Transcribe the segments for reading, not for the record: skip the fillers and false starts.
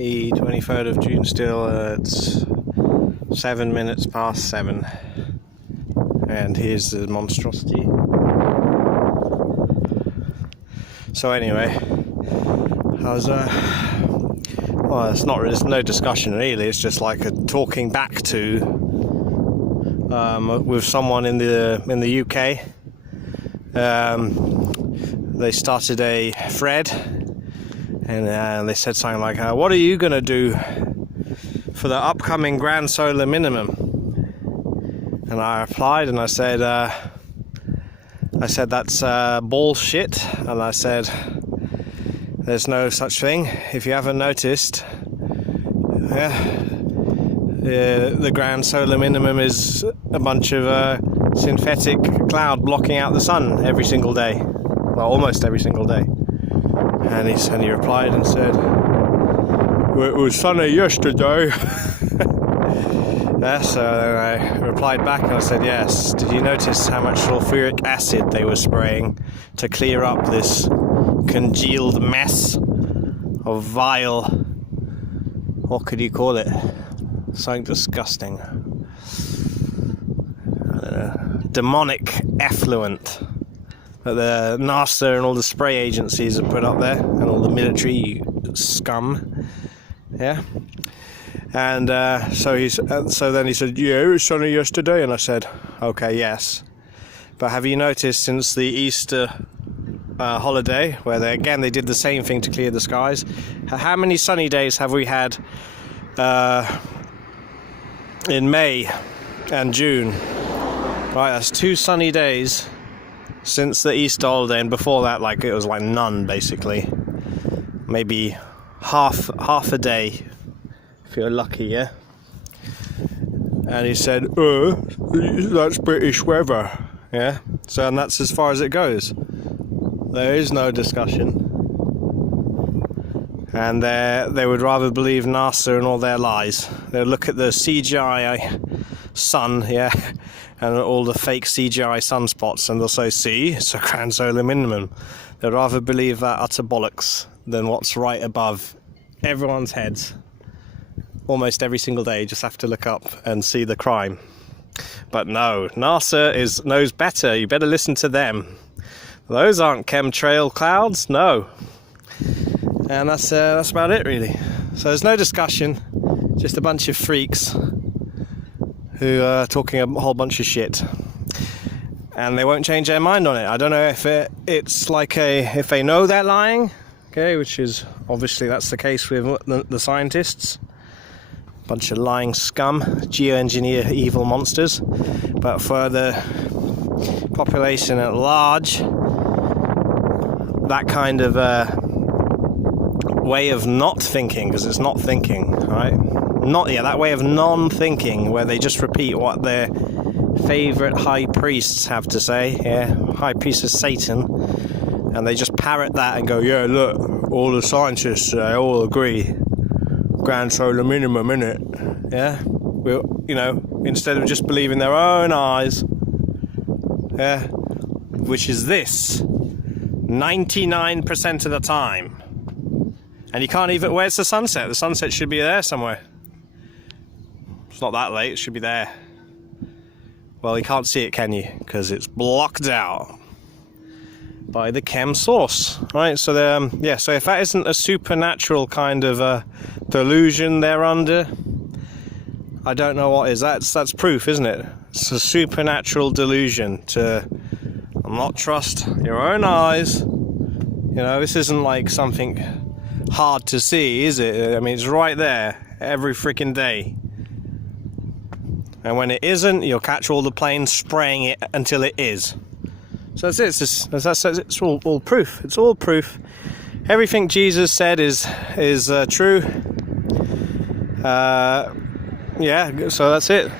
the 23rd of June still. It's 7 minutes past 7. And here's the monstrosity. So anyway, I was well, it's not. There's no discussion really. It's just like a talking back to with someone in the UK. They started a thread, and they said something like, "What are you gonna do for the upcoming grand solar minimum?" And I replied, and I said that's bullshit, and I said there's no such thing. If you haven't noticed, the grand solar minimum is a bunch of synthetic cloud blocking out the sun every single day, well, almost every single day. And he replied and said, "Well, it was sunny yesterday." So I replied back and I said, "Yes, did you notice how much sulfuric acid they were spraying to clear up this congealed mess of vile, what could you call it? Something disgusting. I don't know, demonic effluent that the NASA and all the spray agencies have put up there, and all the military scum." Yeah. And so then he said, "Yeah, it was sunny yesterday." And I said, "Okay, yes. But have you noticed since the Easter holiday, where they did the same thing to clear the skies, how many sunny days have we had in May and June?" Right, that's 2 sunny days since the Easter holiday, and before that, it was none, basically. Maybe half a day, if you're lucky, yeah? And he said, "That's British weather," yeah? So, and that's as far as it goes. There is no discussion. And they would rather believe NASA and all their lies. They'll look at the CGI sun, yeah, and all the fake CGI sunspots, and they'll say, "See, it's a grand solar minimum." They'd rather believe that utter bollocks than what's right above everyone's heads. Almost every single day, you just have to look up and see the crime. But no, NASA knows better. You better listen to them. Those aren't chemtrail clouds, no. And that's about it, really. So there's no discussion, just a bunch of freaks who are talking a whole bunch of shit, and they won't change their mind on it. I don't know if it's if they know they're lying, okay, which is obviously that's the case with the scientists. Bunch of lying scum, geoengineer evil monsters. But for the population at large, that kind of way of not thinking, because it's not thinking, right? That way of non-thinking, where they just repeat what their favourite high priests have to say, yeah, high priest of Satan, and they just parrot that and go, "Yeah, look, all the scientists, they all agree. Grand solar minimum, innit? Yeah, instead of just believing their own eyes, yeah, which is this 99% of the time. And you can't even, where's the sunset? The sunset should be there somewhere. It's not that late, it should be there. Well, you can't see it, can you? Because it's blocked out by the chem source, right? So so if that isn't a supernatural kind of delusion they're under, I don't know what is. That's proof, isn't it? It's a supernatural delusion to not trust your own eyes. This isn't like something hard to see, is it? I mean, it's right there every freaking day. And when it isn't, you'll catch all the planes spraying it until it is. So that's it. It's all proof. It's all proof. Everything Jesus said is true. Yeah. So that's it.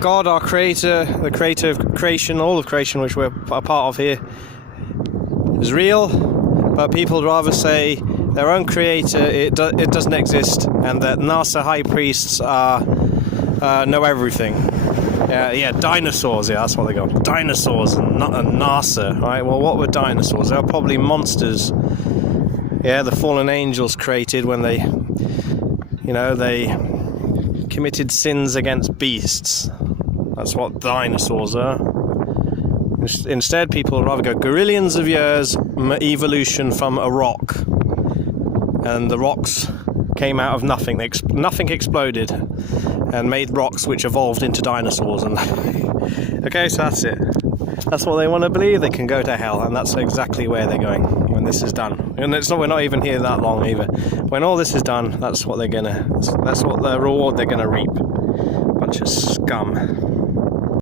God, our Creator, the Creator of creation, all of creation, which we're a part of here, is real. But people would rather say their own Creator, it doesn't exist, and that NASA high priests know everything. Yeah, dinosaurs, yeah, that's what they got. Dinosaurs and NASA, right? Well, what were dinosaurs? They were probably monsters Yeah, the fallen angels created when they, they committed sins against beasts. That's what dinosaurs are. Instead, people would rather go gorillions of years evolution from a rock, and the rocks came out of nothing. Nothing exploded and made rocks which evolved into dinosaurs. And okay, so that's it. That's what they want to believe. They can go to hell, and that's exactly where they're going when this is done. And we're not even here that long either. When all this is done, that's what the reward they're gonna reap. Bunch of scum.